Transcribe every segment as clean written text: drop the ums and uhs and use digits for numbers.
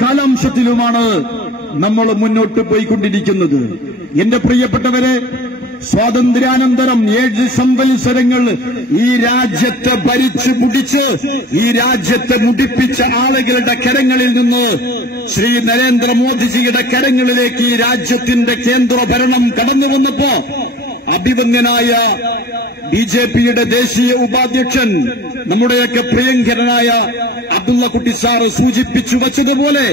കാലാംശത്തിലുമാണ് നമ്മൾ മുന്നോട്ട് പോയിക്കൊണ്ടിരിക്കുന്നത്. എന്റെ പ്രിയപ്പെട്ടവരെ, സ്വാതന്ത്ര്യാനന്തരം 7 സംവത്സരങ്ങൾ ഈ രാജ്യത്തെ ഭരിച്ചു മുടിച്ച് ഈ രാജ്യത്തെ മുടിപ്പിച്ച ആളുകളുടെ കരങ്ങളിൽ നിന്ന് ശ്രീ നരേന്ദ്രമോദിജിയുടെ കരങ്ങളിലേക്ക് ഈ രാജ്യത്തിന്റെ കേന്ദ്ര ഭരണം കടന്നു വന്നപ്പോ അഭിവന്യനായ ബിജെപിയുടെ ദേശീയ ഉപാധ്യക്ഷൻ നമ്മുടെയൊക്കെ പ്രിയങ്കരനായ അബ്ദുള്ളക്കുട്ടി സാറ് സൂചിപ്പിച്ചു വച്ചതുപോലെ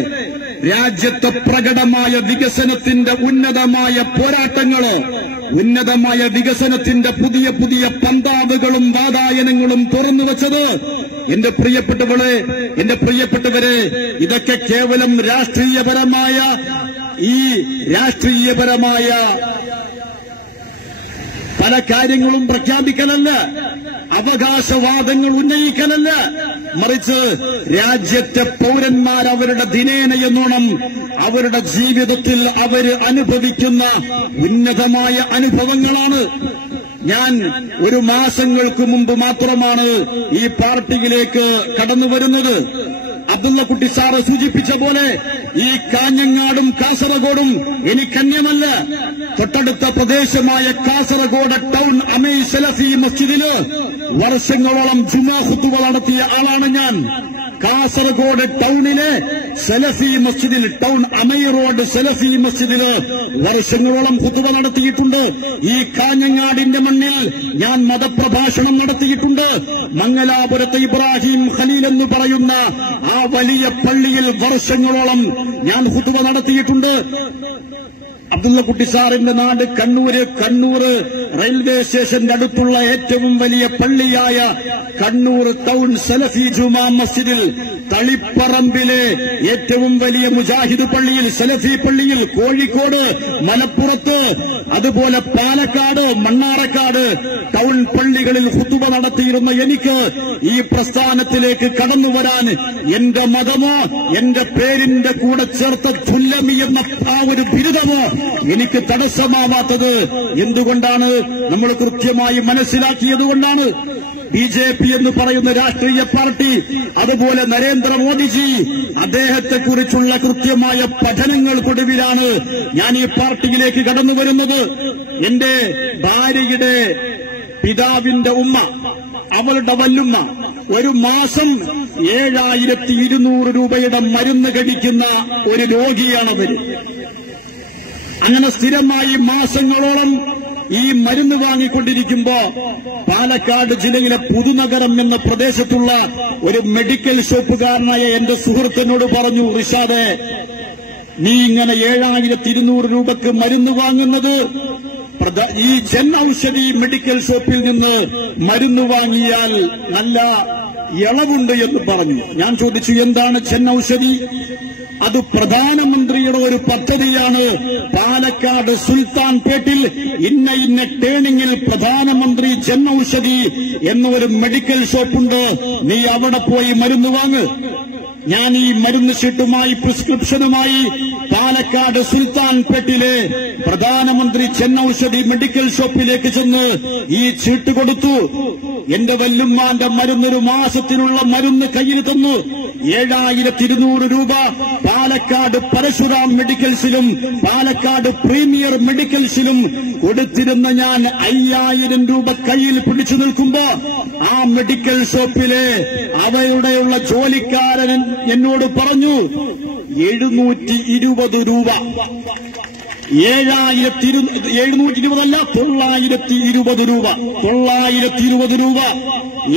രാജ്യത്തെ പ്രകടമായ വികസനത്തിന്റെ ഉന്നതമായ പോരാട്ടങ്ങളോ ഉന്നതമായ വികസനത്തിന്റെ പുതിയ പുതിയ പന്താവുകളും വാതായനങ്ങളും തുറന്നുവച്ചത് എന്റെ പ്രിയപ്പെട്ടവരെ ഇതൊക്കെ കേവലം രാഷ്ട്രീയപരമായ പല കാര്യങ്ങളും പ്രഖ്യാപിക്കലല്ല, അവകാശവാദങ്ങൾ ഉന്നയിക്കലല്ല, മറിച്ച് രാജ്യത്തെ പൌരന്മാർ അവരുടെ ദിനേനയെന്നോണം അവരുടെ ജീവിതത്തിൽ അവര് അനുഭവിക്കുന്ന ഉന്നതമായ അനുഭവങ്ങളാണ്. ഞാൻ ഒരു മാസങ്ങൾക്ക് മുമ്പ് മാത്രമാണ് ഈ പാർട്ടിയിലേക്ക് കടന്നുവരുന്നത്. അബ്ദുള്ളക്കുട്ടി സാറ് സൂചിപ്പിച്ച പോലെ ഈ കാഞ്ഞങ്ങാടും കാസർഗോഡും എനിക്കന്യമല്ല. തൊട്ടടുത്ത പ്രദേശമായ കാസർഗോഡ് ടൗൺ അമൈ സലഫി മസ്ജിദില് വർഷങ്ങളോളം ജുമാ ഖുതുബ നടത്തിയ ആളാണ് ഞാൻ. കാസർഗോഡ് ടൗണിലെ സലഫി മസ്ജിദിൽ, ടൗൺ അമൈ റോഡ് സലഫി മസ്ജിദില് വർഷങ്ങളോളം ഖുതുബ നടത്തിയിട്ടുണ്ട്. ഈ കാഞ്ഞങ്ങാടിന്റെ മണ്ണിൽ ഞാൻ മതപ്രഭാഷണം നടത്തിയിട്ടുണ്ട്. മംഗലാപുരത്ത് ഇബ്രാഹിം ഖലീൽ എന്ന് പറയുന്ന ആ വലിയ പള്ളിയിൽ വർഷങ്ങളോളം ഞാൻ ഖുതുബ നടത്തിയിട്ടുണ്ട്. അബ്ദുള്ളക്കുട്ടി സാറിന്റെ നാട് കണ്ണൂർ റെയിൽവേ സ്റ്റേഷന്റെ അടുത്തുള്ള ഏറ്റവും വലിയ പള്ളിയായ കണ്ണൂർ ടൗൺ സലഫി ജുമാ മസ്ജിദിൽ, തളിപ്പറമ്പിലെ ഏറ്റവും വലിയ മുജാഹിദ് പള്ളിയിൽ, സലഫി പള്ളിയിൽ, കോഴിക്കോട്, മലപ്പുറത്ത്, അതുപോലെ പാലക്കാട്, മണ്ണാറക്കാട് ടൗൺ പള്ളികളിൽ ഖുതുബ നടത്തിയിരുന്ന എനിക്ക് ഈ പ്രസ്ഥാനത്തിലേക്ക് കടന്നുവരാൻ എന്റെ മതമോ എന്റെ പേരിന്റെ കൂടെ ചേർത്ത തുല്ലമി എന്ന ആ ഒരു ബിരുദമോ എനിക്ക് തടസ്സമാവാത്തത് എന്തുകൊണ്ടാണ്? നമ്മൾ കൃത്യമായി മനസ്സിലാക്കിയതുകൊണ്ടാണ്. ബിജെപി എന്ന് പറയുന്ന രാഷ്ട്രീയ പാർട്ടി, അതുപോലെ നരേന്ദ്രമോദിജി, അദ്ദേഹത്തെക്കുറിച്ചുള്ള കൃത്യമായ പഠനങ്ങൾക്കൊടുവിലാണ് ഞാൻ ഈ പാർട്ടിയിലേക്ക് കടന്നുവരുന്നത്. എന്റെ ഭാര്യയുടെ പിതാവിന്റെ ഉമ്മ, അവളുടെ വല്ലുമ്മ ഒരു മാസം 7200 രൂപയുടെ മരുന്ന് കഴിക്കുന്ന ഒരു രോഗിയാണവര്. അങ്ങനെ സ്ഥിരമായി മാസങ്ങളോളം ഈ മരുന്ന് വാങ്ങിക്കൊണ്ടിരിക്കുമ്പോ പാലക്കാട് ജില്ലയിലെ പുതുനഗരം എന്ന പ്രദേശത്തുള്ള ഒരു മെഡിക്കൽ ഷോപ്പുകാരനായ എന്റെ സുഹൃത്തിനോട് പറഞ്ഞു, റിഷാദേ, നീ ഇങ്ങനെ 7200 രൂപക്ക് മരുന്ന് വാങ്ങുന്നത് ഈ ജൻ ഔഷധി മെഡിക്കൽ ഷോപ്പിൽ നിന്ന് മരുന്ന് വാങ്ങിയാൽ നല്ല ഇളവുണ്ട് എന്ന് പറഞ്ഞു. ഞാൻ ചോദിച്ചു, എന്താണ് ജൻ ഔഷധി? അത് പ്രധാനമന്ത്രിയുടെ ഒരു പദ്ധതിയാണ്. പാലക്കാട് സുൽത്താൻ പേട്ടിൽ ഇന്ന ടേണിംഗിൽ പ്രധാനമന്ത്രി ജൻ ഔഷധി എന്ന ഒരു മെഡിക്കൽ ഷോപ്പുണ്ട്, നീ അവിടെ പോയി മരുന്ന് വാങ്ങ്. ഞാൻ ഈ മരുന്ന് ഷീട്ടുമായി പ്രിസ്ക്രിപ്ഷനുമായി പാലക്കാട് സുൽത്താൻ പേട്ടിലെ പ്രധാനമന്ത്രി ജൻ ഔഷധി മെഡിക്കൽ ഷോപ്പിലേക്ക് ചെന്ന് ഈ ചീട്ട് കൊടുത്തു. എന്റെ വല്ലുമ്മാന്റെ മരുന്നൊരു മാസത്തിനുള്ള മരുന്ന് കയ്യിൽ തന്നു. 7200 രൂപ പാലക്കാട് പരശുറാം മെഡിക്കൽസിലും പാലക്കാട് പ്രീമിയർ മെഡിക്കൽസിലും കൊടുത്തിരുന്ന ഞാൻ 5000 രൂപ കയ്യിൽ പിടിച്ചു നിൽക്കുമ്പോ ആ മെഡിക്കൽ ഷോപ്പിലെ അവയുടെയുള്ള ജോലിക്കാരൻ എന്നോട് പറഞ്ഞു, 720 രൂപ, 720 അല്ല, 920 രൂപ, 920 രൂപ,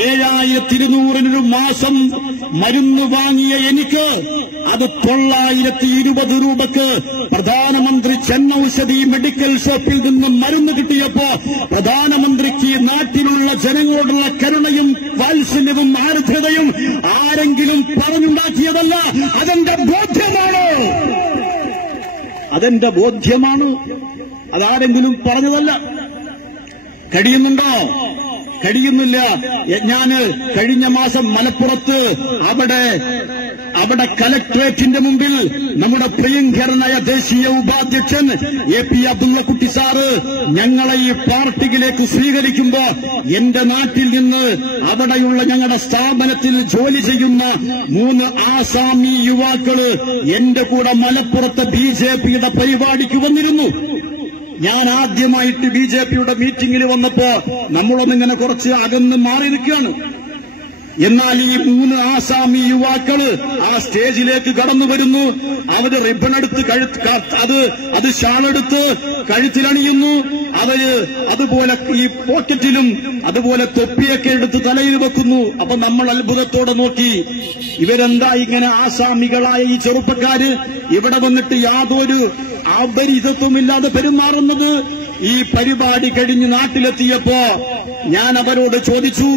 7200 മാസം മരുന്ന് വാങ്ങിയ എനിക്ക് അത് 920 രൂപക്ക് പ്രധാനമന്ത്രി ജൻ ഔഷധി മെഡിക്കൽ ഷോപ്പിൽ നിന്ന് മരുന്ന് കിട്ടിയപ്പോ പ്രധാനമന്ത്രിക്ക് നാട്ടിലുള്ള ജനങ്ങളോടുള്ള കരുണയും വാത്സല്യവും ആർദ്രതയും ആരെങ്കിലും പറഞ്ഞുണ്ടാക്കിയതല്ല, അതെന്റെ ബോധ്യമാണ്. അതാരെങ്കിലും പറഞ്ഞതല്ല. കഴിയുന്നുണ്ടോ? കഴിയുന്നില്ല. ഞാന് കഴിഞ്ഞ മാസം മലപ്പുറത്ത് അവിടെ കലക്ട്രേറ്റിന്റെ മുമ്പിൽ നമ്മുടെ പ്രിയങ്കരനായ ദേശീയ ഉപാധ്യക്ഷൻ AP അബ്ദുള്ളക്കുട്ടി സാറ് ഞങ്ങളെ ഈ പാർട്ടിയിലേക്ക് സ്വീകരിക്കുമ്പോ എന്റെ നാട്ടിൽ നിന്ന് അവിടെയുള്ള ഞങ്ങളുടെ സ്ഥാപനത്തിൽ ജോലി ചെയ്യുന്ന 3 ആസാമി യുവാക്കള് എന്റെ കൂടെ മലപ്പുറത്തെ BJPയുടെ പരിപാടിക്ക് വന്നിരുന്നു. ഞാൻ ആദ്യമായിട്ട് BJPയുടെ മീറ്റിംഗിൽ വന്നപ്പോ നമ്മളൊന്നിങ്ങനെ കുറച്ച് അകന്ന് മാറി നിൽക്കുകയാണ്. എന്നാൽ ഈ 3 ആസാമി യുവാക്കള് ആ സ്റ്റേജിലേക്ക് കടന്നു വരുന്നു. അവര് റിബണെടുത്ത് അത് ഷാളെടുത്ത് കഴുത്തിലണിയുന്നു. അവര് അതുപോലെ ഈ പോക്കറ്റിലും അതുപോലെ തൊപ്പിയൊക്കെ എടുത്ത് തലയിൽ വെക്കുന്നു. അപ്പൊ നമ്മൾ അത്ഭുതത്തോടെ നോക്കി, ഇവരെന്താ ഇങ്ങനെ ആസാമികളായ ഈ ചെറുപ്പക്കാര് ഇവിടെ വന്നിട്ട് യാതൊരു അപരിചിതത്വമില്ലാതെ പെരുമാറുന്നത്? ഈ പരിപാടി കഴിഞ്ഞ് നാട്ടിലെത്തിയപ്പോ ഞാൻ അവരോട് ചോദിച്ചു,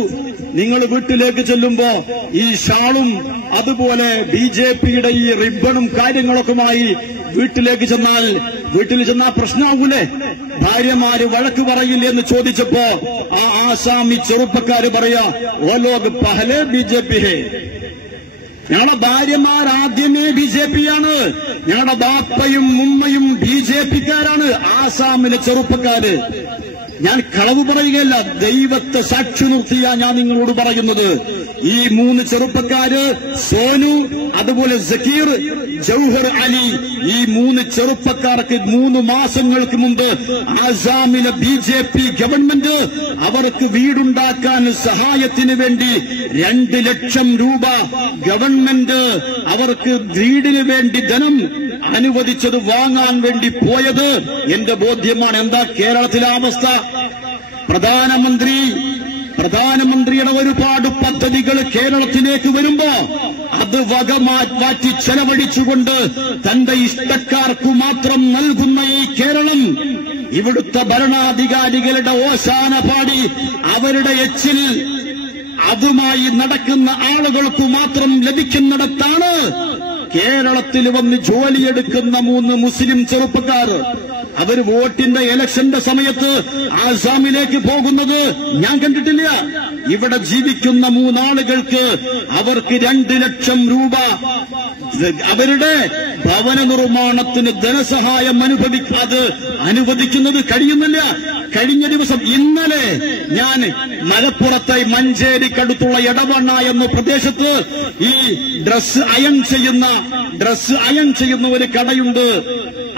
നിങ്ങൾ വീട്ടിലേക്ക് ചെല്ലുമ്പോ ഈ ഷാളും അതുപോലെ BJPയുടെ ഈ റിബണും കാര്യങ്ങളൊക്കെമായി വീട്ടിൽ ചെന്നാൽ പ്രശ്നമാകൂലേ? ഭാര്യമാര് വഴക്ക് പറയില്ലേ എന്ന് ചോദിച്ചപ്പോ ആ ആസാമി ചെറുപ്പക്കാര് പറയാ, ഓ ലോക് പഹലെ BJP ഹേ. ഞങ്ങളുടെ ഭാര്യമാർ ആദ്യമേ BJPയാണ്, ഞങ്ങളുടെ ബാപ്പയും ഉമ്മയും BJPക്കാരാണ് ആസാമിലെ ചെറുപ്പക്കാര്. ഞാൻ കളവ് പറയുകയല്ല, ദൈവത്തെ സാക്ഷി നിർത്തിയാ ഞാൻ നിങ്ങളോട് പറയുന്നത്. ഈ 3 ചെറുപ്പക്കാര് സോനു, അതുപോലെ സക്കീർ, ജൗഹർ അലി, ഈ 3 ചെറുപ്പക്കാർക്ക് 3 മാസങ്ങൾക്ക് മുമ്പ് ആസാമിലെ BJP ഗവൺമെന്റ് അവർക്ക് വീടുണ്ടാക്കാൻ സഹായത്തിന് വേണ്ടി 2 ലക്ഷം രൂപ ഗവൺമെന്റ് അവർക്ക് വീടിന് വേണ്ടി ധനം അനുവദിച്ചത് വാങ്ങാൻ വേണ്ടി പോയത് എന്റെ ബോധ്യമാണ്. എന്താ കേരളത്തിലെ അവസ്ഥ? പ്രധാനമന്ത്രിയുടെ ഒരുപാട് പദ്ധതികൾ കേരളത്തിലേക്ക് വരുമ്പോ അത് മാറ്റി ചെലവഴിച്ചുകൊണ്ട് തന്റെ ഇഷ്ടക്കാർക്കു മാത്രം നൽകുന്ന ഈ കേരളം, ഇവിടുത്തെ ഭരണാധികാരികളുടെ ഓശാന പാടി അവരുടെ എച്ചിൽ അതുമായി നടക്കുന്ന ആളുകൾക്ക് മാത്രം ലഭിക്കുന്നിടത്താണ് കേരളത്തിൽ വന്ന് ജോലിയെടുക്കുന്ന 3 മുസ്ലിം ചെറുപ്പക്കാർ അവർ വോട്ടിന്റെ ഇലക്ഷന്റെ സമയത്ത് ആസാമിലേക്ക് പോകുന്നത് ഞാൻ കണ്ടിട്ടില്ല. ഇവിടെ ജീവിക്കുന്ന 3 ആളുകൾക്ക് അവർക്ക് 2 ലക്ഷം രൂപ അവരുടെ ഭവന നിർമ്മാണത്തിന് ധനസഹായം അനുവദിക്കുന്നത് കഴിയുന്നില്ല. കഴിഞ്ഞ ദിവസം ഇന്നലെ ഞാൻ മലപ്പുറത്തെ മഞ്ചേരിക്കടുത്തുള്ള എടവണ്ണ എന്ന പ്രദേശത്ത് ഈ ഡ്രസ് അയൺ ചെയ്യുന്ന ഒരു കടയുണ്ട്.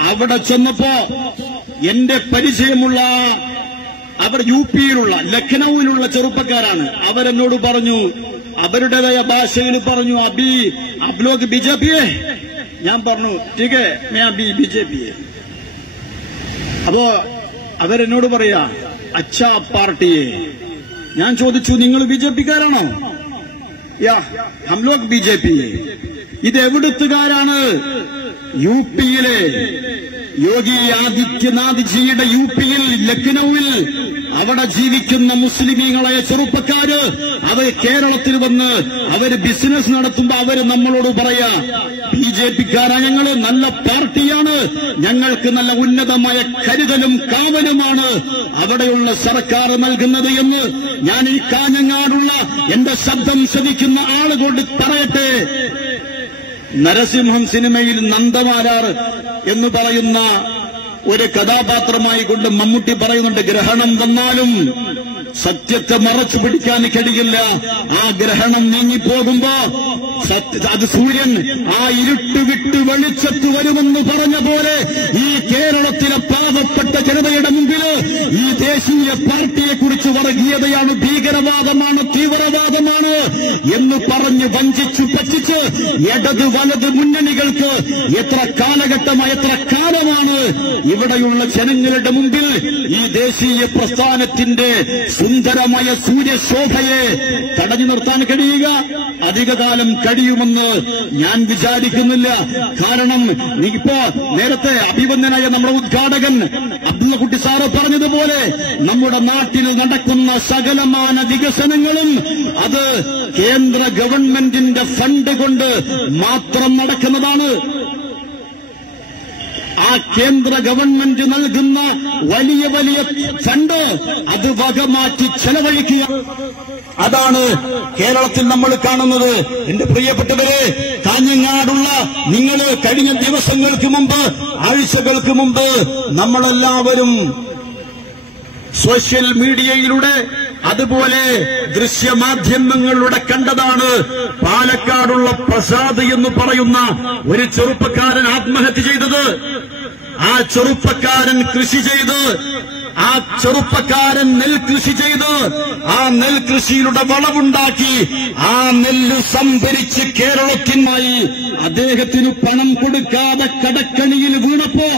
അവിടെ ചെന്നപ്പോ എന്റെ പരിചയമുള്ള അവർ UPയിലുള്ള ലഖ്നൌവിലുള്ള ചെറുപ്പക്കാരാണ്. അവരെന്നോട് പറഞ്ഞു, അവരുടേതായ ഭാഷയിൽ പറഞ്ഞു, അബി അബ് ലോഗ് BJP ഹേ. ഞാൻ പറഞ്ഞു ठीक है मैं अभी BJP है. അപ്പോ അവരെന്നോട് പറയാ അച്ഛാ പാർട്ടിയെ. ഞാൻ ചോദിച്ചു, നിങ്ങൾ BJPക്കാരാണോ? യാ ഹം ലോഗ് BJP ഹേ. ഇത് എവിടുത്തുകാരാണ്? UPയിലെ യോഗി ആദിത്യനാഥ് ജിയുടെ UPയിൽ ലഖ്നൌവിൽ അവിടെ ജീവിക്കുന്ന മുസ്ലിമീങ്ങളായ ചെറുപ്പക്കാര് അവർ കേരളത്തിൽ വന്ന് അവര് ബിസിനസ് നടത്തുമ്പോ അവര് നമ്മളോട് പറയാ, BJPക്കാരാ ഞങ്ങള്, നല്ല പാർട്ടിയാണ്, ഞങ്ങൾക്ക് നല്ല ഉന്നതമായ കരുതലും കാവലുമാണ് അവിടെയുള്ള സർക്കാർ നൽകുന്നത് എന്ന് ഞാൻ ഈ കാഞ്ഞങ്ങാടുള്ള എന്റെ ശബ്ദം ശ്രവിക്കുന്ന ആളുകൊണ്ട് പറയട്ടെ. നരസിംഹം സിനിമയിൽ നന്ദമാരാർ എന്ന് പറയുന്ന ഒരു കഥാപാത്രമായി കൊണ്ട് മമ്മൂട്ടി പറയുന്നുണ്ട്, ഗ്രഹണം വന്നാലും സത്യത്തെ മറച്ചു പിടിക്കാൻ കഴിയില്ല. ആ ഗ്രഹണം നീങ്ങിപ്പോകുമ്പോ അത് സൂര്യൻ ആ ഇരുട്ട് വിട്ട് വെളിച്ചത്ത് വരുമെന്ന് പറഞ്ഞ പോലെ ഈ കേരളത്തിലെ പാവപ്പെട്ട ജനതയുടെ മുമ്പിൽ ഈ ദേശീയ പാർട്ടിയെക്കുറിച്ച് വർഗീയതയാണ്, ഭീകരവാദമാണ്, തീവ്രവാദമാണ് എന്ന് പറഞ്ഞ് വഞ്ചിച്ചു പറ്റിച്ച് ഇടത് വലത് മുന്നണികൾക്ക് എത്ര കാലഘട്ടമായി എത്ര കാലമാണ് ഇവിടെയുള്ള ജനങ്ങളുടെ മുമ്പിൽ ഈ ദേശീയ പ്രസ്ഥാനത്തിന്റെ സുന്ദരമായ സൂര്യശോഭയെ തടഞ്ഞു നിർത്താൻ കഴിയുക? അധികകാലം കഴിയുമെന്ന് ഞാൻ വിചാരിക്കുന്നില്ല. കാരണം ഇപ്പോ നേരത്തെ അഭിവന്ദനായ നമ്മുടെ ഉദ്ഘാടകൻ അബ്ദുള്ളക്കുട്ടി സാറ് പറഞ്ഞതുപോലെ നമ്മുടെ നാട്ടിൽ നടക്കുന്ന സകലമാന വികസനങ്ങളും അത് കേന്ദ്ര ഗവൺമെന്റിന്റെ ഫണ്ട് കൊണ്ട് മാത്രം നടക്കുന്നതാണ്. ആ കേന്ദ്ര ഗവൺമെന്റ് നൽകുന്ന വലിയ വലിയ ഫണ്ട് അത് വകമാറ്റി ചെലവഴിക്കുക. അതാണ് കേരളത്തിൽ നമ്മൾ കാണുന്നത്. എന്റെ പ്രിയപ്പെട്ടവരെ, കാഞ്ഞങ്ങാടുള്ള നിങ്ങൾ കഴിഞ്ഞ ദിവസങ്ങൾക്ക് മുമ്പ്, ആഴ്ചകൾക്ക് മുമ്പ് നമ്മളെല്ലാവരും സോഷ്യൽ മീഡിയയിലൂടെ അതുപോലെ ദൃശ്യമാധ്യമങ്ങളിലൂടെ കണ്ടതാണ്. പാലക്കാടുള്ള പ്രസാദ് എന്ന് പറയുന്ന ഒരു ചെറുപ്പക്കാരൻ ആത്മഹത്യ ചെയ്തത്. ആ ചെറുപ്പക്കാരൻ കൃഷി ചെയ്ത്, ആ ചെറുപ്പക്കാരൻ നെൽകൃഷി ചെയ്ത്, ആ നെൽകൃഷിയിലൂടെ വളവുണ്ടാക്കി, ആ നെല്ല് സംഭരിച്ച് കേരളത്തിനായി അദ്ദേഹത്തിന് പണം കൊടുക്കാതെ കടക്കണിയിൽ വീണപ്പോ,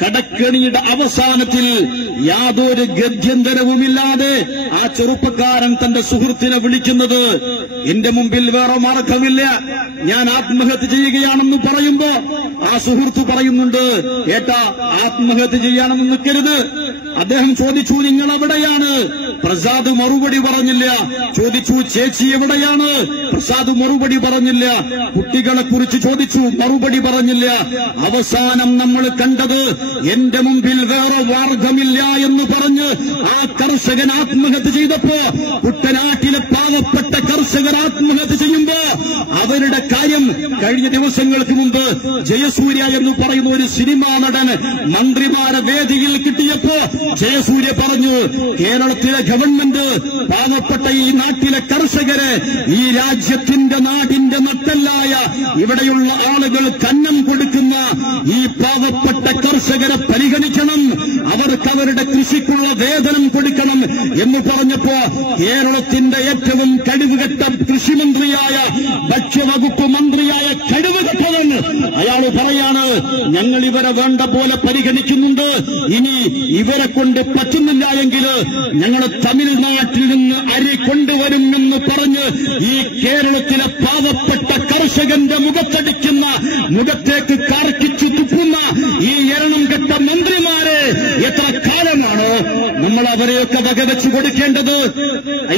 കടക്കണിയുടെ അവസാനത്തിൽ യാതൊരു ഗത്യന്തരവുമില്ലാതെ ആ ചെറുപ്പക്കാരൻ തന്റെ സുഹൃത്തിനെ വിളിക്കുന്നത്, എന്റെ മുമ്പിൽ വേറെ മാർഗമില്ല, ഞാൻ ആത്മഹത്യ ചെയ്യുകയാണെന്ന് പറയുമ്പോ ആ സുഹൃത്ത് പറയുന്നുണ്ട്, ഏട്ടാ ആത്മഹത്യ ചെയ്യാനെന്ന് നിൽക്കരുത്. അദ്ദേഹം ചോദിച്ചു, നിങ്ങൾ എവിടെയാണ്? പ്രസാദ് മറുപടി പറഞ്ഞില്ല. ചോദിച്ചു, ചേച്ചി എവിടെയാണ്? പ്രസാദ് മറുപടി പറഞ്ഞില്ല. കുട്ടികളെ കുറിച്ച് ചോദിച്ചു, മറുപടി പറഞ്ഞില്ല. അവസാനം നമ്മൾ കണ്ടത്, എന്റെ മുമ്പിൽ വേറെ മാർഗമില്ല എന്ന് പറഞ്ഞ് ആ കർഷകൻ ആത്മഹത്യ ചെയ്തപ്പോ, കുട്ടനാട്ടിലെ പാവപ്പെട്ട കർഷകർ ആത്മഹത്യ ചെയ്യുമ്പോ അവരുടെ കാര്യം കഴിഞ്ഞ ദിവസങ്ങൾക്ക് മുമ്പ് ജയസൂര്യ എന്ന് പറയുന്ന ഒരു സിനിമാ നടൻ മന്ത്രിമാരെ വേദിയിൽ കിട്ടിയപ്പോ ജയസൂര്യ പറഞ്ഞു, കേരളത്തിലെ ഗവൺമെന്റ് പാവപ്പെട്ട ഈ നാട്ടിലെ കർഷകരെ, ഈ രാജ്യത്തിന്റെ നാടിന്റെ നട്ടെല്ലായ ഇവിടെയുള്ള ആളുകൾ കന്നം കൊടുക്കുന്ന ഈ പാവപ്പെട്ട കർഷകരെ പരിഗണിക്കണം, അവർക്ക് അവരുടെ കൃഷിക്കുള്ള വേതനം കൊടുക്കണം എന്ന് പറഞ്ഞപ്പോ കേരളത്തിന്റെ ഏറ്റവും കഴിവുകെട്ട കൃഷിമന്ത്രിയായ, ഭക്ഷ്യവകുപ്പ് മന്ത്രിയായ കഴിവുകെട്ടവൻ അയാൾ പറയാണ്, ഞങ്ങൾ ഇവരെ വേണ്ട പോലെ പരിഗണിക്കുന്നുണ്ട്, ഇനി ഇവരെ കൊണ്ട് പറ്റുന്നില്ല എങ്കിൽ ഞങ്ങൾ തമിഴ്നാട്ടിൽ നിന്ന് അരി കൊണ്ടുവരുമെന്ന് പറഞ്ഞ് ഈ കേരളത്തിലെ പാവപ്പെട്ട കർഷകന്റെ മുഖത്തടിക്കുന്ന, മുഖത്തേക്ക് കാർക്കിച്ചു തുപ്പുന്ന ഈ എരണം കെട്ട മന്ത്രിമാരെ എത്ര കാലമാണ് നമ്മൾ അവരെയൊക്കെ വകവെച്ചു കൊടുക്കേണ്ടത്?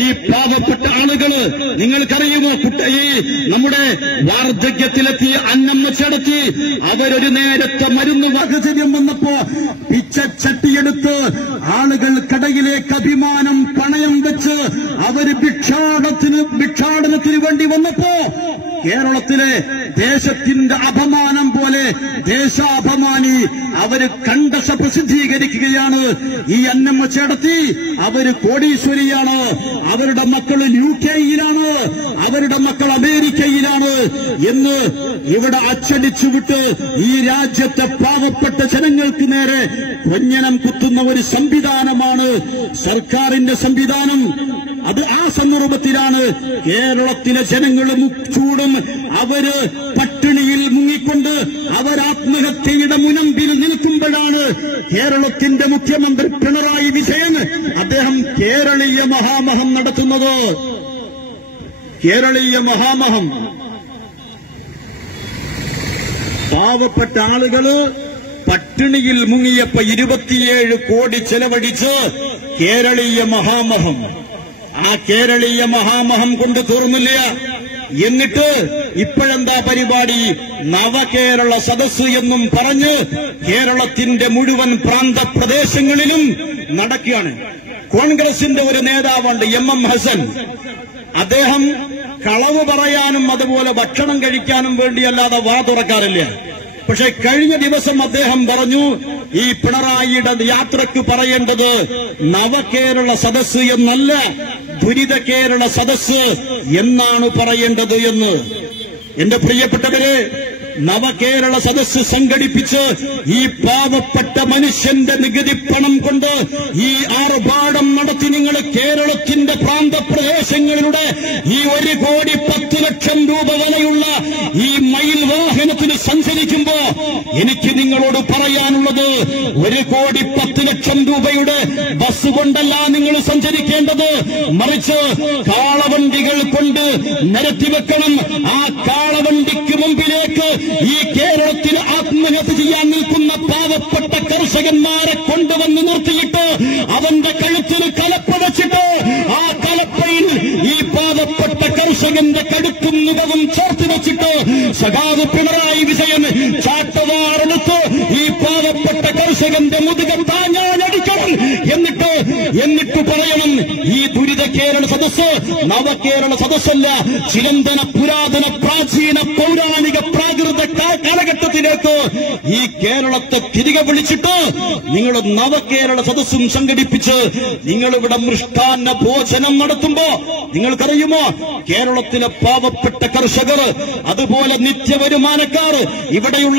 ഈ പാവപ്പെട്ട ആളുകള് നിങ്ങൾക്കറിയുമോ, ഈ നമ്മുടെ വാർദ്ധക്യത്തിലെത്തിയ അന്നം വെച്ചടത്തി അവരൊരു നേരത്തെ മരുന്ന് വകചര്യം വന്നപ്പോ പിച്ചച്ചട്ടിയെടുത്ത് ആളുകൾ കടയിലേക്ക് അഭിമാനം പണയം വെച്ച് അവര് ഭിക്ഷാടനത്തിന് വേണ്ടി വന്നപ്പോ കേരളത്തിലെ ദേശത്തിന്റെ അപമാനം പോലെ ദേശാഭിമാനി അവര് കണ്ടശ പ്രസിദ്ധീകരിക്കുകയാണ്. ഈ അന്നം വെച്ചടത്തി അവര് കോടീശ്വരിയാണ്, അവരുടെ മക്കൾ UK-യിലാണ്, അവരുടെ മക്കൾ അമേരിക്കയിലാണ് എന്ന് ഇവിടെ അച്ചടിച്ചുവിട്ട് ഈ രാജ്യത്തെ പാവപ്പെട്ട ജനങ്ങൾക്ക് നേരെ കൊഞ്ഞനം കുത്തുന്ന ഒരു സംവിധാനമാണ് സർക്കാരിന്റെ സംവിധാനം. അത് ആ സന്ദർഭത്തിലാണ് കേരളത്തിലെ ജനങ്ങളും ചൂടും അവര് പട്ടിണിയിൽ മുങ്ങിക്കൊണ്ട് അവർ ആത്മഹത്യയുടെ മുനമ്പിൽ നിൽക്കുമ്പോഴാണ് കേരളത്തിന്റെ മുഖ്യമന്ത്രി പിണറായി വിജയൻ അദ്ദേഹം കേരളീയ മഹാമഹം നടത്തുന്നത്. കേരളീയ മഹാമഹം പാവപ്പെട്ട ആളുകള് പട്ടിണിയിൽ മുങ്ങിയപ്പോ 27 കോടി ചെലവഴിച്ച് കേരളീയ മഹാമഹം. ആ കേരളീയ മഹാമഹം കൊണ്ട് തീർന്നില്ല. എന്നിട്ട് ഇപ്പോഴെന്താ പരിപാടി? നവകേരള സദസ്സ് എന്നും പറഞ്ഞ് കേരളത്തിന്റെ മുഴുവൻ പ്രാന്തപ്രദേശങ്ങളിലും നടക്കുകയാണ്. കോൺഗ്രസിന്റെ ഒരു നേതാവുണ്ട്, MM ഹസൻ. അദ്ദേഹം കളവ് പറയാനും അതുപോലെ ഭക്ഷണം കഴിക്കാനും വേണ്ടിയല്ലാതെ വാ തുറക്കാറില്ല. പക്ഷെ കഴിഞ്ഞ ദിവസം അദ്ദേഹം പറഞ്ഞു, ഈ പിണറായിയുടെ യാത്രയ്ക്ക് പറയേണ്ടത് നവകേരള സദസ്സ് എന്നല്ല, ദുരിത കേരള സദസ്സ് എന്നാണ് പറയേണ്ടത് എന്ന്. എന്റെ പ്രിയപ്പെട്ടവരെ, നവകേരള സദസ്സ് സംഘടിപ്പിച്ച് ഈ പാവപ്പെട്ട മനുഷ്യന്റെ നികുതി പണം കൊണ്ട് ഈ ആർഭാടം നടത്തി നിങ്ങൾ കേരളത്തിന്റെ പ്രാന്തപ്രദേശങ്ങളിലൂടെ ഈ 1,10,00,000 രൂപ വിലയുള്ള ഈ മയിൽ വാഹനത്തിന് സഞ്ചരിക്കുമ്പോ എനിക്ക് നിങ്ങളോട് പറയാനുള്ളത്, 1,10,00,000 രൂപയുടെ ബസ് കൊണ്ടല്ല നിങ്ങൾ സഞ്ചരിക്കേണ്ടത്, മറിച്ച് കാളവണ്ടികൾ കൊണ്ട് നിരത്തിവെക്കണം. ആ കാളവണ്ടിക്ക് മുമ്പിലേക്ക് ഈ കേരളത്തിൽ ആത്മഹത്യ ചെയ്യാൻ നിൽക്കുന്ന പാവപ്പെട്ട കർഷകന്മാരെ കൊണ്ടുവന്ന് നിർത്തിയിട്ട് അവന്റെ കഴുത്തിന് കലപ്പ വെച്ചിട്ട് ആ കലപ്പയിൽ ഈ പാവപ്പെട്ട കർഷകന്റെ കടുക്കും മുഖവും ചേർത്ത് വെച്ചിട്ട് സഖാവ് പിണറായി വിജയൻ ചാട്ടവാറെടുത്ത് ഈ പാവ കർഷകന്റെ മുതുക താഞ്ഞാഞ്ഞടിക്കണം. എന്നിട്ട് പറയണം, ഈ ദുരിത കേരള സദസ്സ് നവകേരള സദസ്സല്ല, ചിരന്തന പുരാതന പ്രാചീന പൗരാണിക പ്രാകൃത കാലഘട്ടത്തിലേക്ക് ഈ കേരളത്തെ തിരികെ വിളിച്ചിട്ട് നിങ്ങൾ നവകേരള സദസ്സും സംഘടിപ്പിച്ച് നിങ്ങളിവിടെ മൃഷ്ടാന്ന ഭോജനം നടത്തുമ്പോ നിങ്ങൾക്കറിയുമോ, കേരളത്തിലെ പാവപ്പെട്ട കർഷകർ, അതുപോലെ നിത്യവരുമാനക്കാർ, ഇവിടെയുള്ള